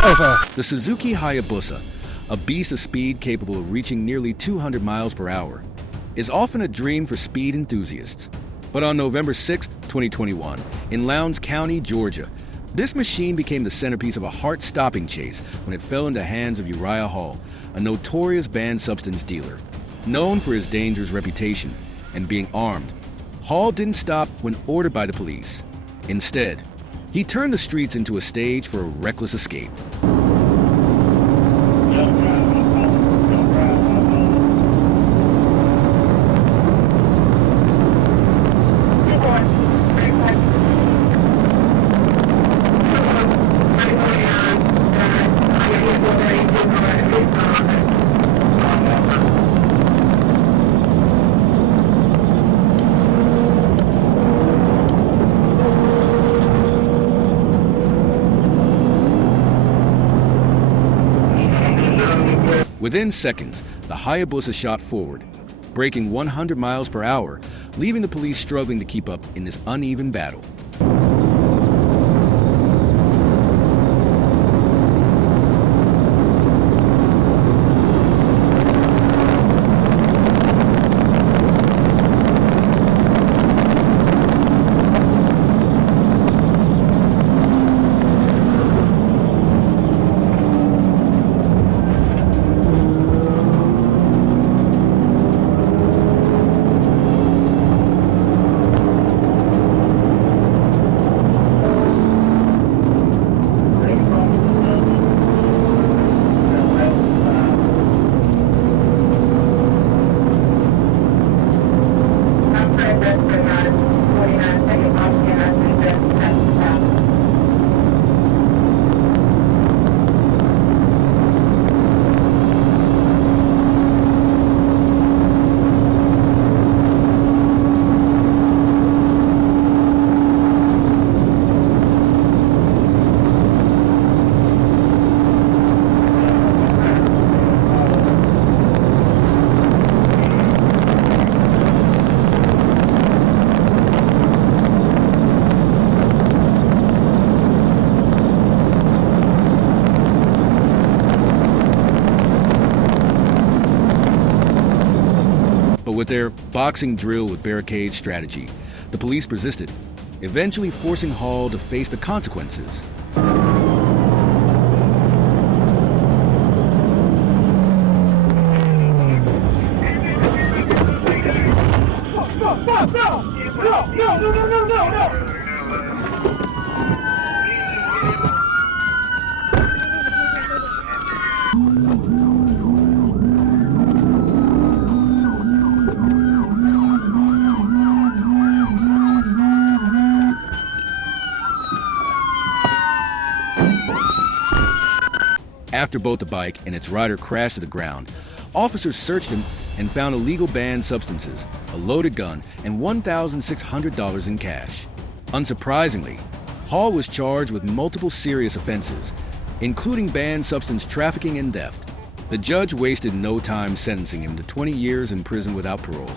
The Suzuki Hayabusa, a beast of speed capable of reaching nearly 200 miles per hour, is often a dream for speed enthusiasts. But on November 6, 2021, in Lowndes County, Georgia, this machine became the centerpiece of a heart-stopping chase when it fell into the hands of Uriah Hall, a notorious banned substance dealer. Known for his dangerous reputation and being armed, Hall didn't stop when ordered by the police. Instead, he turned the streets into a stage for a reckless escape. Within seconds, the Hayabusa shot forward, braking 100 miles per hour, leaving the police struggling to keep up in this uneven battle. But with their boxing drill with barricade strategy, the police persisted, eventually forcing Hall to face the consequences. After both the bike and its rider crashed to the ground, officers searched him and found illegal banned substances, a loaded gun, and $1,600 in cash. Unsurprisingly, Hall was charged with multiple serious offenses, including banned substance trafficking and theft. The judge wasted no time sentencing him to 20 years in prison without parole,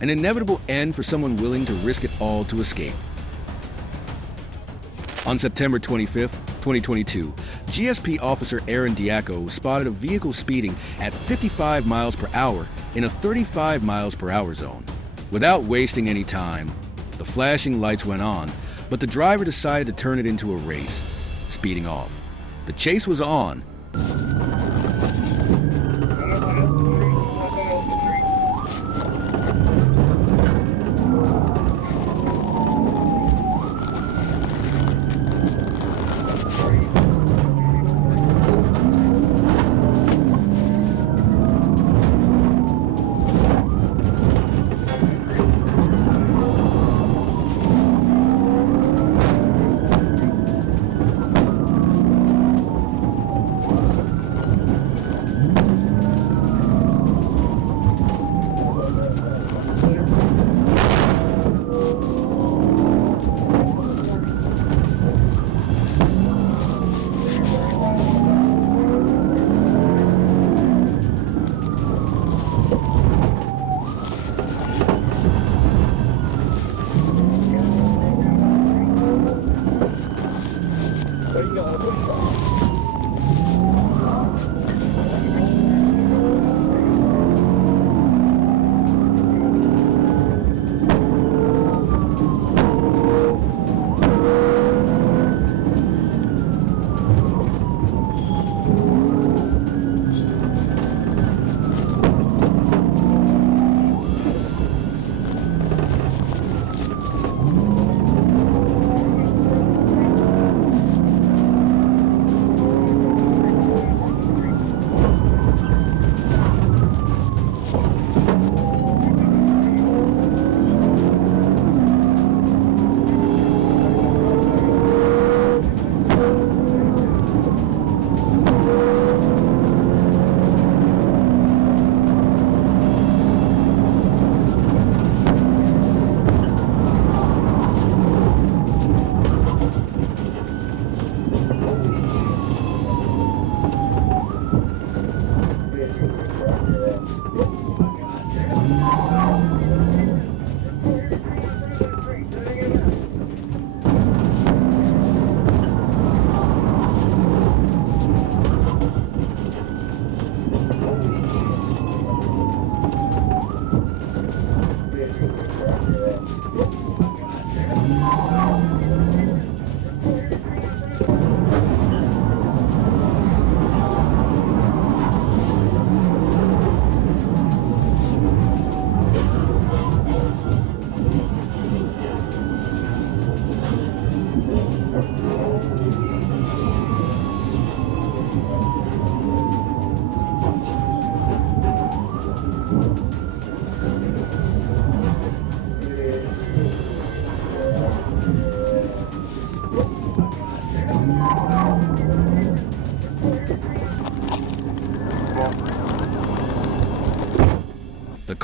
an inevitable end for someone willing to risk it all to escape. On September 25, 2022, GSP officer Aaron Diaco spotted a vehicle speeding at 55 miles per hour in a 35 miles per hour zone. Without wasting any time, the flashing lights went on, but the driver decided to turn it into a race, speeding off. The chase was on.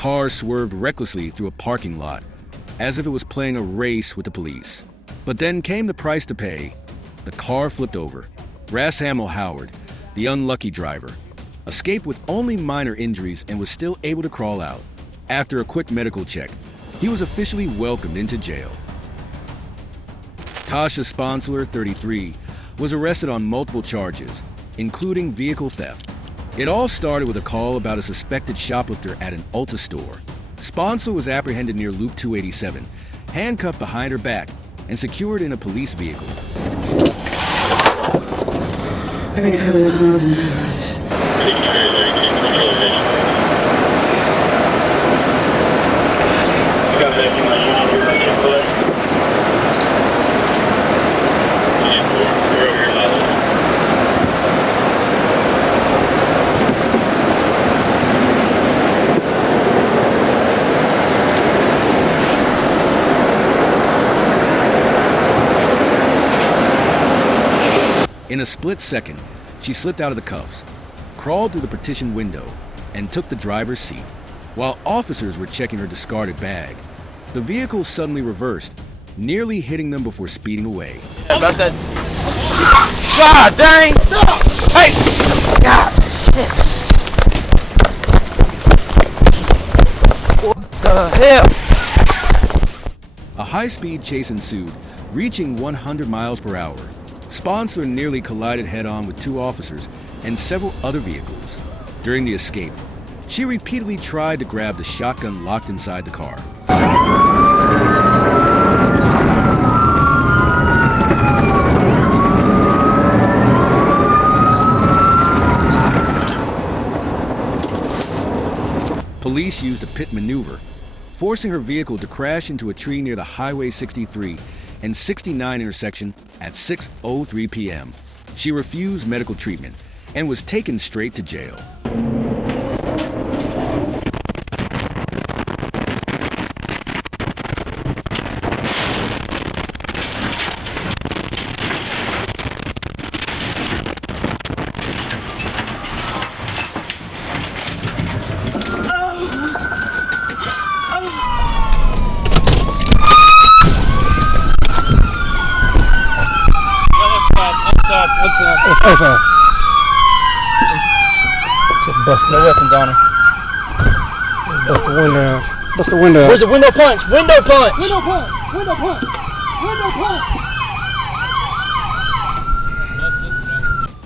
car swerved recklessly through a parking lot, as if it was playing a race with the police. But then came the price to pay. The car flipped over. Rashamal Howard, the unlucky driver, escaped with only minor injuries and was still able to crawl out. After a quick medical check, he was officially welcomed into jail. Tasha Sponsler, 33, was arrested on multiple charges, including vehicle theft. It all started with a call about a suspected shoplifter at an Ulta store. Sponsler was apprehended near Loop 287, handcuffed behind her back, and secured in a police vehicle. In a split second, she slipped out of the cuffs, crawled through the partition window, and took the driver's seat. While officers were checking her discarded bag, the vehicle suddenly reversed, nearly hitting them before speeding away. About that. God dang! Hey! God! What the hell? A high-speed chase ensued, reaching 100 miles per hour. Sponsler nearly collided head-on with two officers and several other vehicles. During the escape, she repeatedly tried to grab the shotgun locked inside the car. Police used a pit maneuver, forcing her vehicle to crash into a tree near the Highway 63 and 69 intersection at 6:03 p.m. She refused medical treatment and was taken straight to jail. No weapons on her. Bust the window. Bust the window. Where's the window punch? Window punch! Window punch! Window punch! Window punch!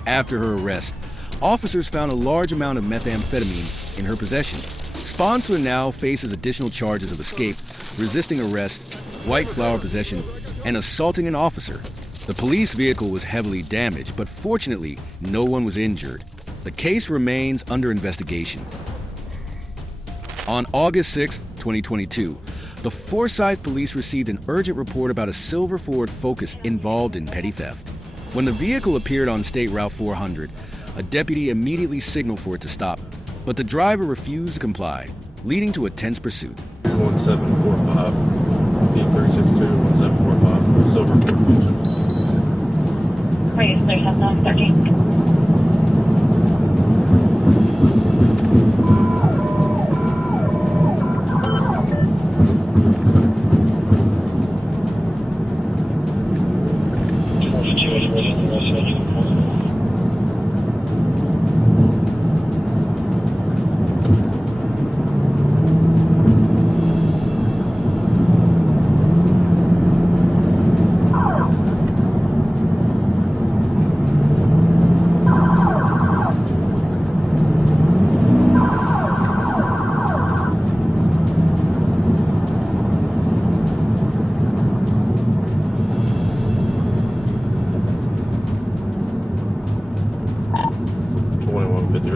After her arrest, officers found a large amount of methamphetamine in her possession. Sponsler now faces additional charges of escape, resisting arrest, white flower possession, and assaulting an officer. The police vehicle was heavily damaged, but fortunately, no one was injured. The case remains under investigation. On August 6, 2022, the Forsyth police received an urgent report about a silver Ford Focus involved in petty theft. When the vehicle appeared on State Route 400, a deputy immediately signaled for it to stop, but the driver refused to comply, leading to a tense pursuit. 1745, P362, 1745, silver Ford Focus. Please, there's something starting.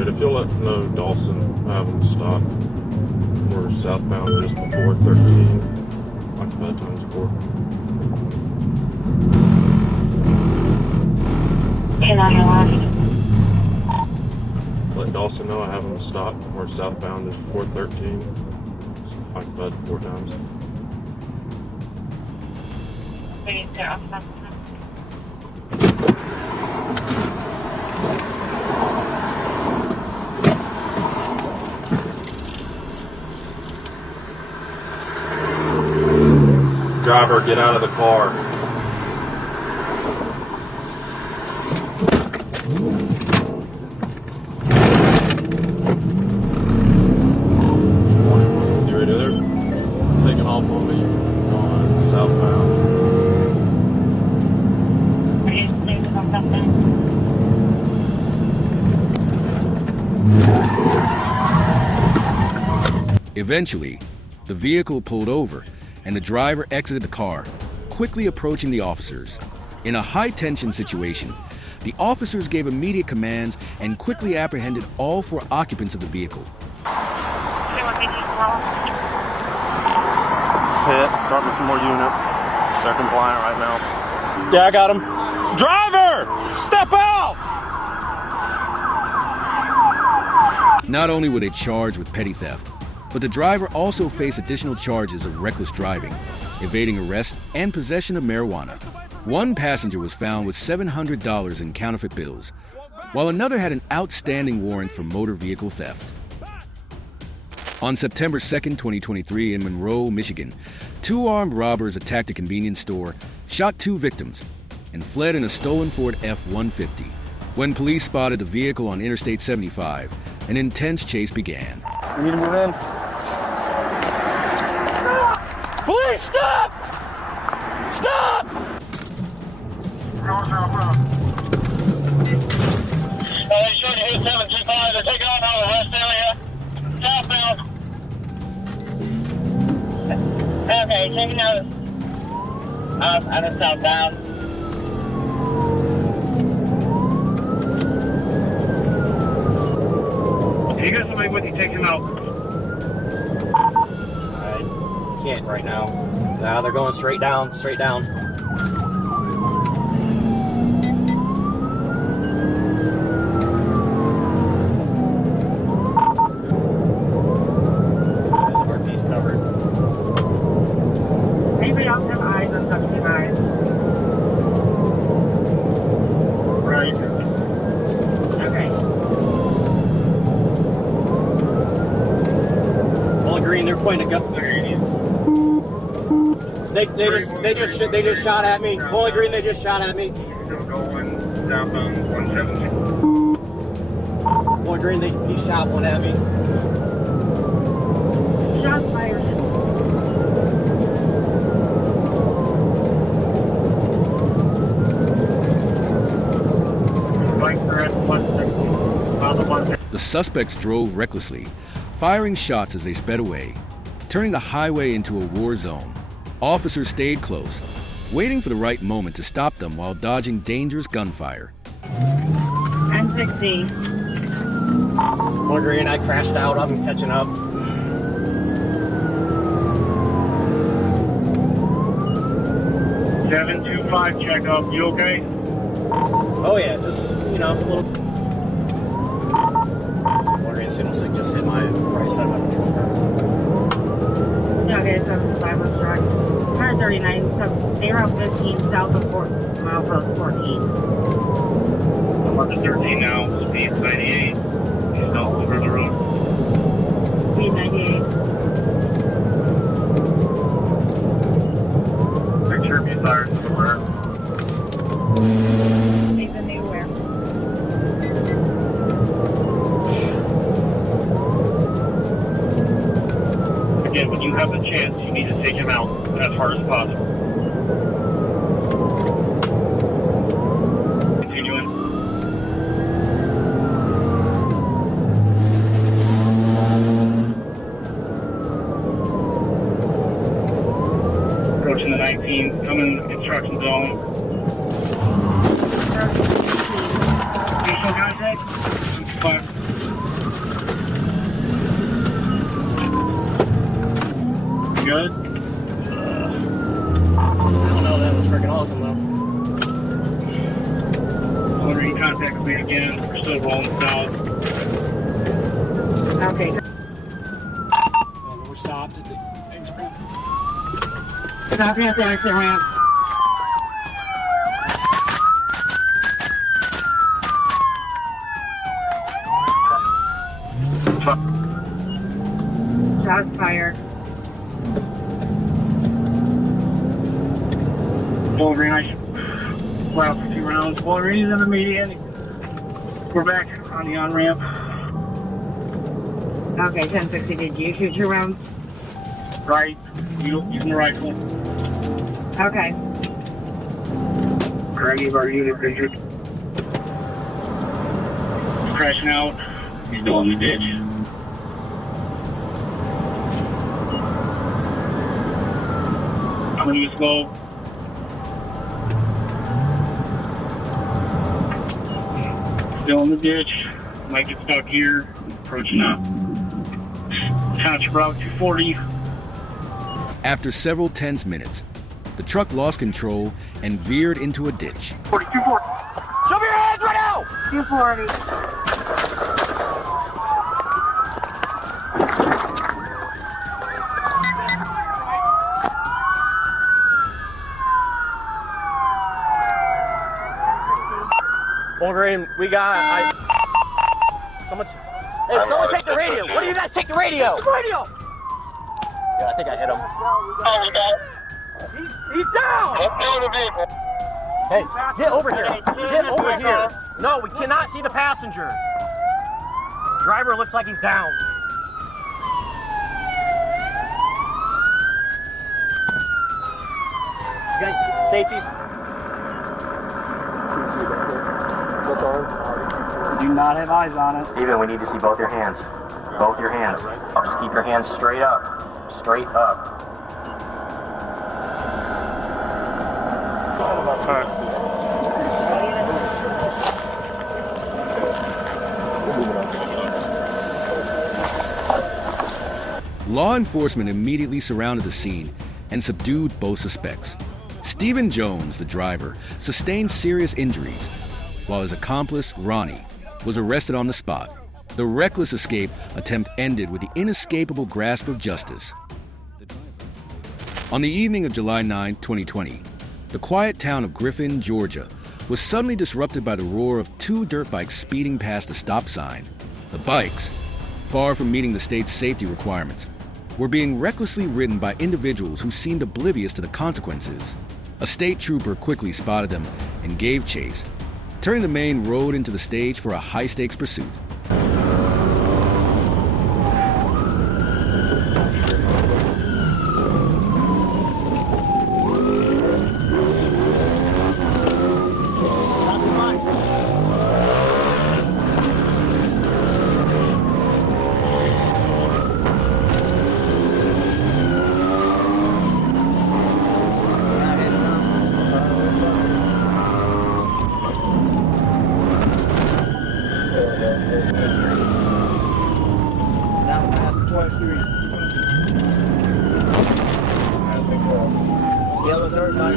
If you'll let know Dawson, I have them stopped. We're southbound just before 13. Occupied times 4. Let Dawson know I have them stopped. We're southbound just before 13. Occupied 4 times. Driver, get out of the car. You ready there? Taking off on me on southbound. Are you staying on something? Eventually, the vehicle pulled over and the driver exited the car, quickly approaching the officers. In a high-tension situation, the officers gave immediate commands and quickly apprehended all 4 occupants of the vehicle. Hit, starting some more units. They're compliant right now. Yeah, I got him. Driver! Step out! Not only were they charged with petty theft, but the driver also faced additional charges of reckless driving, evading arrest, and possession of marijuana. One passenger was found with $700 in counterfeit bills, while another had an outstanding warrant for motor vehicle theft. On September 2nd, 2023, in Monroe, Michigan, 2 armed robbers attacked a convenience store, shot 2 victims, and fled in a stolen Ford F-150. When police spotted the vehicle on Interstate 75, an intense chase began. We need to move in. Police, stop! Stop! He's trying to hit 725. They're taking on out of the west area. Southbound. Okay, taking out of southbound. You got somebody with you, take him out. I can't right now. Nah, they're going straight down, straight down. RP's covered. Anybody else have eyes on 79? Right. Okay. Green, they're pointing a gun. They just shot at me. Bowling Green, they just shot at me. Still going southbound 170. Bowling Green, he shot one at me. Shots fired. Bikes are at 160. The suspects drove recklessly, firing shots as they sped away, turning the highway into a war zone. Officers stayed close, waiting for the right moment to stop them while dodging dangerous gunfire. N60. Bowling Green, I crashed out. I'm catching up. Seven 2-5 checkup. You okay? Oh yeah, just, a little. Bowling Green signal sig just hit my right side of my patrol car. Okay, 75 was track. 139, so they were on 15 south of Mile Road 14. I'm on the 13 now. Speed 98. He's all over the road. Speed 98. Picture of you sirens everywhere. Nathan, they were. Again, when you have the chance, you need to take him out as hard as possible. Continuing. Approaching the 19, coming construction zone. Visual contact. 5. Good. I don't know, that was freaking awesome though. Wondering contact me again. We're still rolling south. Okay. We're stopped at the exit ramp. Stop here at the exit ramp. Shots fired. Full green, I let off a few rounds. Full green in the median. We're back on the on-ramp. Okay, 1060, did you shoot your rounds? Right, using the rifle. Okay. Craggy of our unit injured. He's crashing out. He's still in the ditch. I'm gonna use slow. Still in the ditch. Might get stuck here. Approaching up. Township Route 240. After several tense minutes, the truck lost control and veered into a ditch. 240. Show me your hands right now! 240. Green, we got. Someone take the radio. What do you guys take the radio? Radio. Yeah, I think I hit him. He's down. Hey, get over here. Get over here. No, we cannot see the passenger. Driver looks like he's down. You got safeties? Do not have eyes on it. Steven, we need to see both your hands. Both your hands. I'll just keep your hands straight up. Straight up. Law enforcement immediately surrounded the scene and subdued both suspects. Stephen Jones, the driver, sustained serious injuries, while his accomplice, Ronnie, was arrested on the spot. The reckless escape attempt ended with the inescapable grasp of justice. On the evening of July 9, 2020, the quiet town of Griffin, Georgia, was suddenly disrupted by the roar of two dirt bikes speeding past a stop sign. The bikes, far from meeting the state's safety requirements, were being recklessly ridden by individuals who seemed oblivious to the consequences. A state trooper quickly spotted them and gave chase, turning the main road into the stage for a high-stakes pursuit. Yellow dirt bike.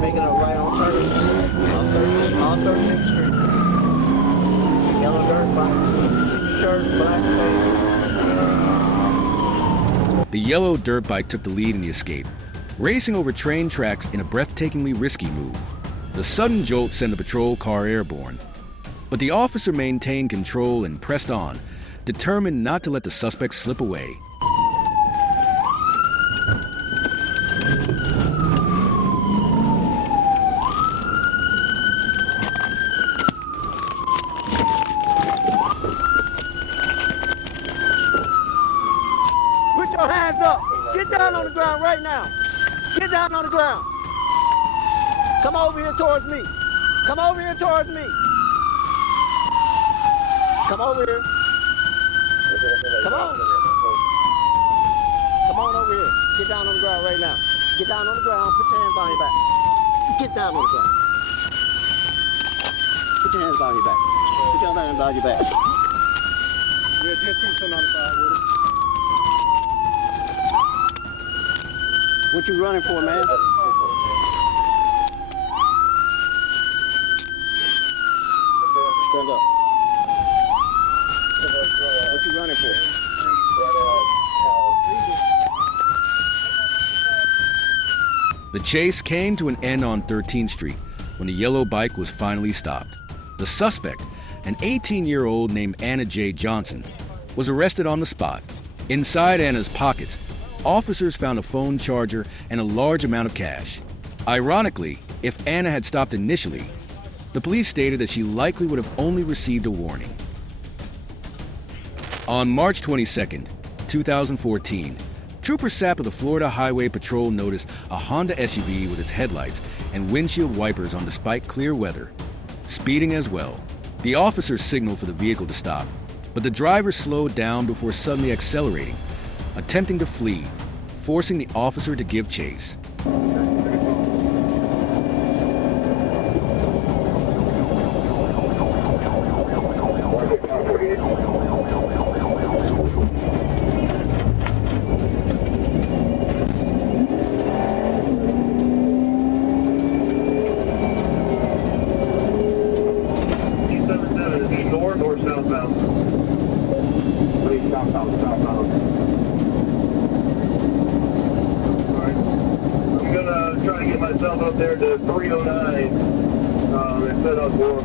Making a right on 13th Street. Yellow dirt bike, shirt, black face. The yellow dirt bike took the lead in the escape, racing over train tracks in a breathtakingly risky move. The sudden jolt sent the patrol car airborne, but the officer maintained control and pressed on, determined not to let the suspect slip away. Put your hands up. Get down on the ground right now. Get down on the ground. Come over here towards me. Come over here towards me. Come over here. Come on. Come on over here. Get down on the ground right now. Get down on the ground. Put your hands on your back. Get down on the ground. Put your hands on your back. Put your hands on your back. Yeah, just keep on the side with it. What you running for, man? Stand up. What you running for? The chase came to an end on 13th Street when the yellow bike was finally stopped. The suspect, an 18-year-old named Anna J. Johnson, was arrested on the spot. Inside Anna's pockets, officers found a phone charger and a large amount of cash. Ironically, if Anna had stopped initially, the police stated that she likely would have only received a warning. On March 22, 2014, Trooper Sapp of the Florida Highway Patrol noticed a Honda SUV with its headlights and windshield wipers on despite clear weather, speeding as well. The officers signaled for the vehicle to stop, but the driver slowed down before suddenly accelerating, attempting to flee, forcing the officer to give chase. Up there to 309 and set up for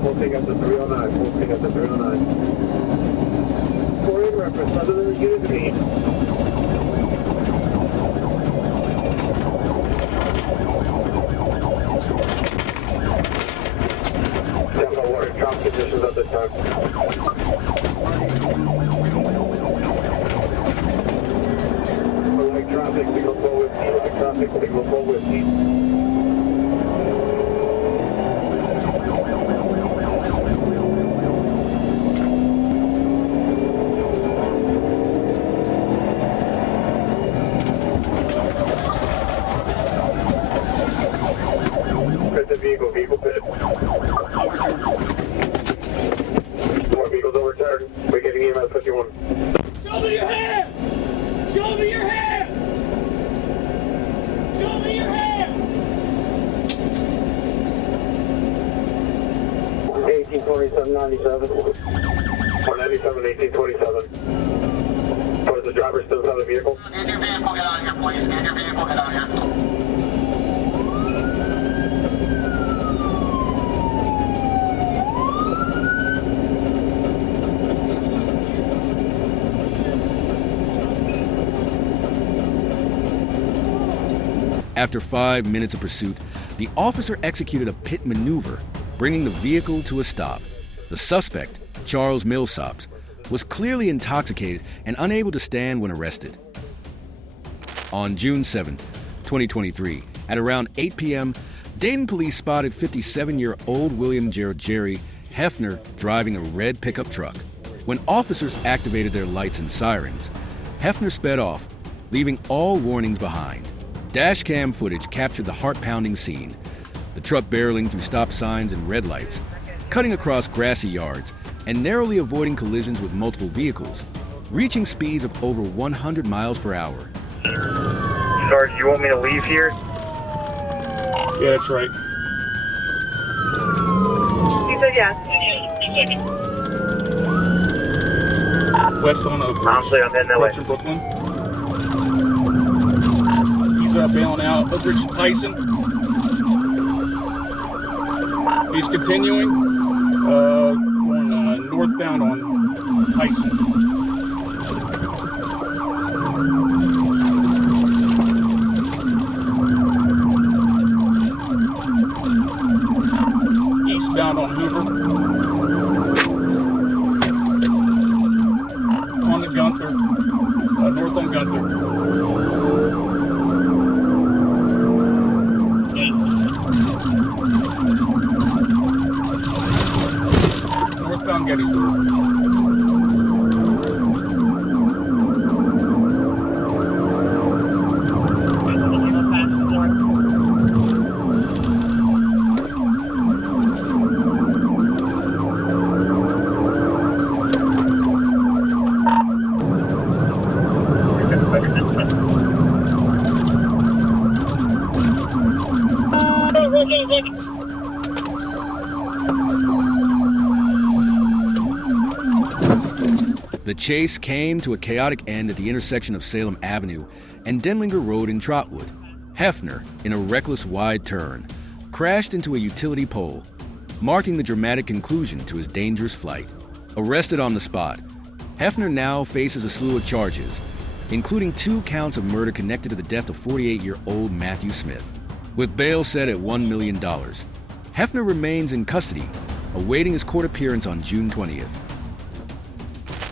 full pick up to 309, full pick up to 309. For in reference, other than the unit speed. Tempo water, drop conditions at this time. Traffic, signal forward, traffic, signal forward, Pit the vehicle pit. More vehicles overturned. We're getting EMS 51. Show me your hand! Show me your hand! Show me your hand! 1827.97. 497, 1827. So is the driver still inside the vehicle? Get your vehicle, get out of here, please. Get your vehicle, get out of here. After 5 minutes of pursuit, the officer executed a pit maneuver, bringing the vehicle to a stop. The suspect, Charles Millsaps, was clearly intoxicated and unable to stand when arrested. On June 7, 2023, at around 8 p.m., Dayton police spotted 57-year-old William Jerry Hefner driving a red pickup truck. When officers activated their lights and sirens, Hefner sped off, leaving all warnings behind. Dashcam footage captured the heart-pounding scene, the truck barreling through stop signs and red lights, cutting across grassy yards, and narrowly avoiding collisions with multiple vehicles, reaching speeds of over 100 miles per hour. Sarge, you want me to leave here? Yeah, that's right. He said yes. West on Oak Ridge. Honestly, I'm heading that way. Approaching Brooklyn. He's bailing out Oak Ridge Tyson. He's continuing, going northbound on Tyson. Eastbound on Hoover. On the Gunther. North on Gunther. Northbound Gettysburg. chase came to a chaotic end at the intersection of Salem Avenue and Denlinger Road in Trotwood. Hefner, in a reckless wide turn, crashed into a utility pole, marking the dramatic conclusion to his dangerous flight. Arrested on the spot, Hefner now faces a slew of charges, including 2 counts of murder connected to the death of 48-year-old Matthew Smith. With bail set at $1 million, Hefner remains in custody, awaiting his court appearance on June 20th.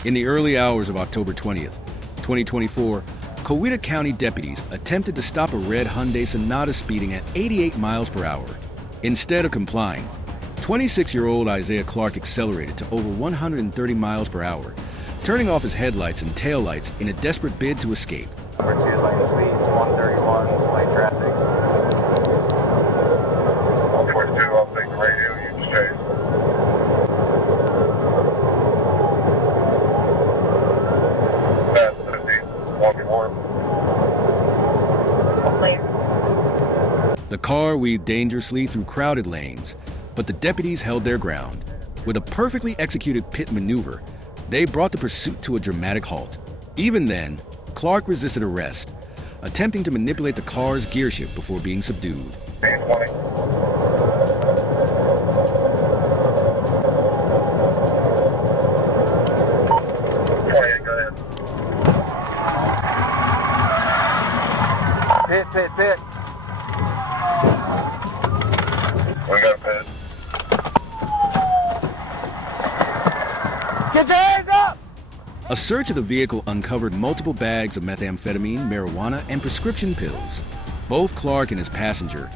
In the early hours of October 20th, 2024, Coweta County deputies attempted to stop a red Hyundai Sonata speeding at 88 miles per hour. Instead of complying, 26-year-old Isaiah Clark accelerated to over 130 miles per hour, turning off his headlights and taillights in a desperate bid to escape. Number 2 lane speeds, 131, light traffic. 142, I'll take the radio, you can chase. Fast 50, walking warm. The car weaved dangerously through crowded lanes, but the deputies held their ground. With a perfectly executed pit maneuver, they brought the pursuit to a dramatic halt. Even then, Clark resisted arrest, attempting to manipulate the car's gear shift before being subdued. 20. Pit. We got a pit. Get your hands up! A search of the vehicle uncovered multiple bags of methamphetamine, marijuana, and prescription pills. Both Clark and his passenger,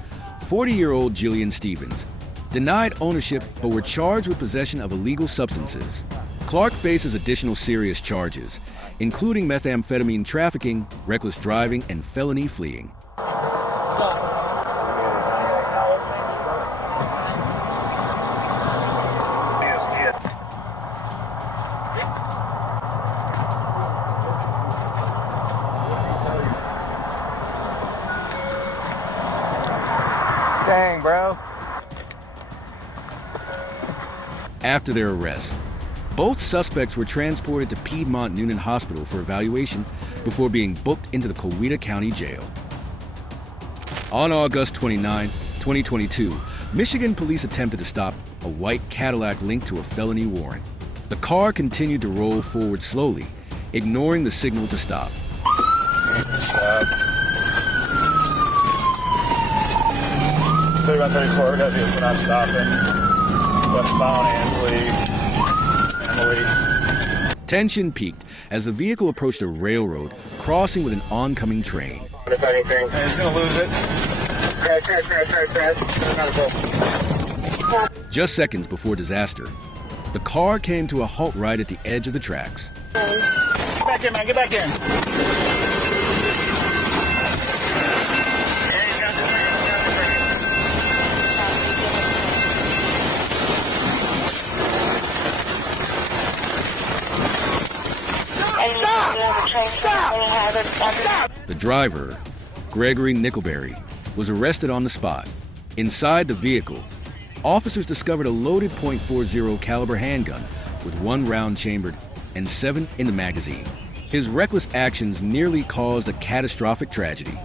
40-year-old Jillian Stevens, denied ownership but were charged with possession of illegal substances. Clark faces additional serious charges, including methamphetamine trafficking, reckless driving, and felony fleeing. Dang, bro. After their arrest, both suspects were transported to Piedmont Noonan Hospital for evaluation before being booked into the Coweta County Jail. On August 29, 2022, Michigan police attempted to stop a white Cadillac linked to a felony warrant. The car continued to roll forward slowly, ignoring the signal to stop. 3134, that vehicle not stopping. Westbound Ansley, Emily. Tension peaked as the vehicle approached a railroad, crossing with an oncoming train. If anything. And it's gonna lose it. Crash. Just seconds before disaster, the car came to a halt right at the edge of the tracks. Get back in, man, get back in. Stop! The driver, Gregory Nickelberry, was arrested on the spot. Inside the vehicle, officers discovered a loaded .40 caliber handgun with 1 round chambered and 7 in the magazine. His reckless actions nearly caused a catastrophic tragedy.